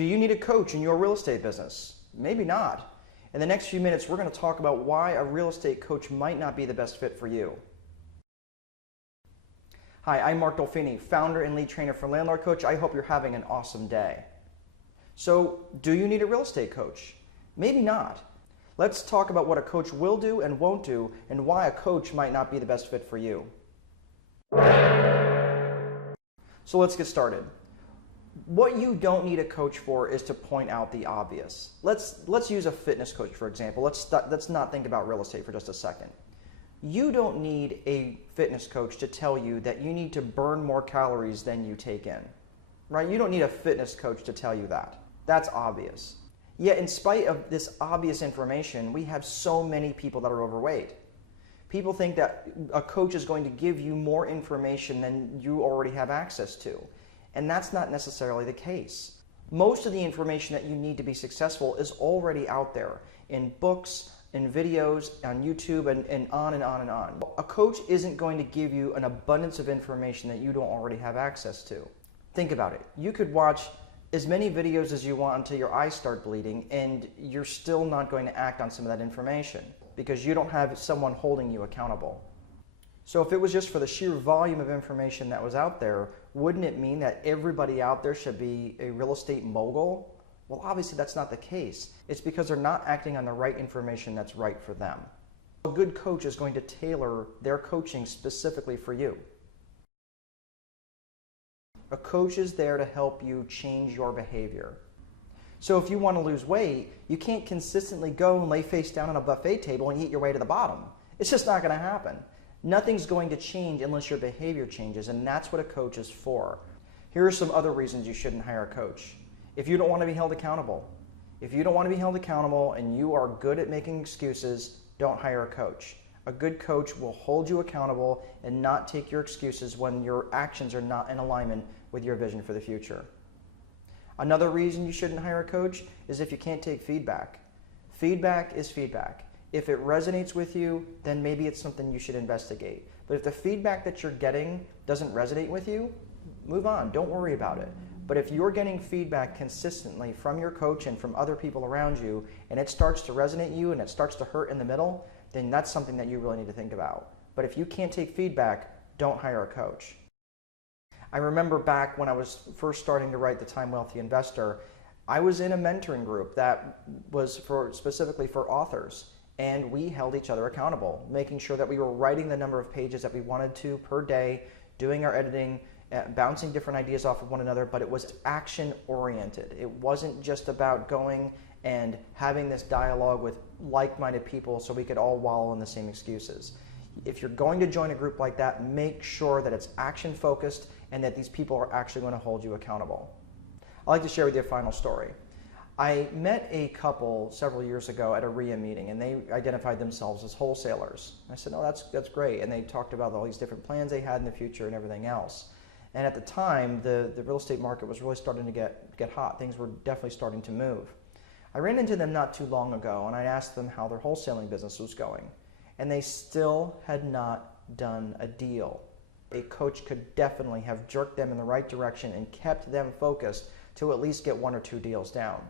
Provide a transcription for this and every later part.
Do you need a coach in your real estate business? Maybe not. In the next few minutes, we're going to talk about why a real estate coach might not be the best fit for you. Hi, I'm Mark Dolfini, founder and lead trainer for Landlord Coach. I hope you're having an awesome day. So, do you need a real estate coach? Maybe not. Let's talk about what a coach will do and won't do, and why a coach might not be the best fit for you. So let's get started. What you don't need a coach for is to point out the obvious. Let's use a fitness coach, for example. Let's not think about real estate for just a second. You don't need a fitness coach to tell you that you need to burn more calories than you take in, right? You don't need a fitness coach to tell you that. That's obvious. Yet in spite of this obvious information, we have so many people that are overweight. People think that a coach is going to give you more information than you already have access to. And that's not necessarily the case. Most of the information that you need to be successful is already out there in books, in videos, on YouTube, and on and on and on. A coach isn't going to give you an abundance of information that you don't already have access to. Think about it. You could watch as many videos as you want until your eyes start bleeding, and you're still not going to act on some of that information because you don't have someone holding you accountable. So if it was just for the sheer volume of information that was out there, wouldn't it mean that everybody out there should be a real estate mogul? Well, obviously that's not the case. It's because they're not acting on the right information that's right for them. A good coach is going to tailor their coaching specifically for you. A coach is there to help you change your behavior. So if you want to lose weight, you can't consistently go and lay face down on a buffet table and eat your way to the bottom. It's just not going to happen. Nothing's going to change unless your behavior changes, and that's what a coach is for. Here are some other reasons you shouldn't hire a coach. If you don't want to be held accountable. If you don't want to be held accountable and you are good at making excuses, don't hire a coach. A good coach will hold you accountable and not take your excuses when your actions are not in alignment with your vision for the future. Another reason you shouldn't hire a coach is if you can't take feedback. Feedback is feedback. If it resonates with you, then maybe it's something you should investigate. But if the feedback that you're getting doesn't resonate with you, move on. Don't worry about it. But if you're getting feedback consistently from your coach and from other people around you, and it starts to resonate you and it starts to hurt in the middle, then that's something that you really need to think about. But if you can't take feedback, don't hire a coach. I remember back when I was first starting to write The Time Wealthy Investor, I was in a mentoring group that was specifically for authors. And we held each other accountable, making sure that we were writing the number of pages that we wanted to per day, doing our editing, bouncing different ideas off of one another, but it was action-oriented. It wasn't just about going and having this dialogue with like-minded people so we could all wallow in the same excuses. If you're going to join a group like that, make sure that it's action-focused and that these people are actually going to hold you accountable. I'd like to share with you a final story. I met a couple several years ago at a RIA meeting, and they identified themselves as wholesalers. I said, "Oh, that's great." And they talked about all these different plans they had in the future and everything else. And at the time, the real estate market was really starting to get hot. Things were definitely starting to move. I ran into them not too long ago, and I asked them how their wholesaling business was going. And they still had not done a deal. A coach could definitely have jerked them in the right direction and kept them focused to at least get one or two deals down.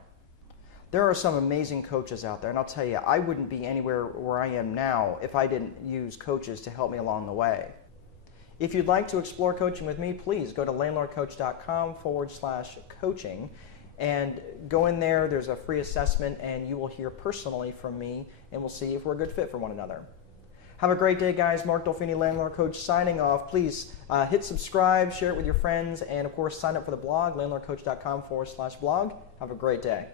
There are some amazing coaches out there, and I'll tell you, I wouldn't be anywhere where I am now if I didn't use coaches to help me along the way. If you'd like to explore coaching with me, please go to landlordcoach.com/coaching and go in there. There's a free assessment, and you will hear personally from me, and we'll see if we're a good fit for one another. Have a great day, guys. Mark Dolfini, Landlord Coach, signing off. Please hit subscribe, share it with your friends, and of course, sign up for the blog, landlordcoach.com/blog. Have a great day.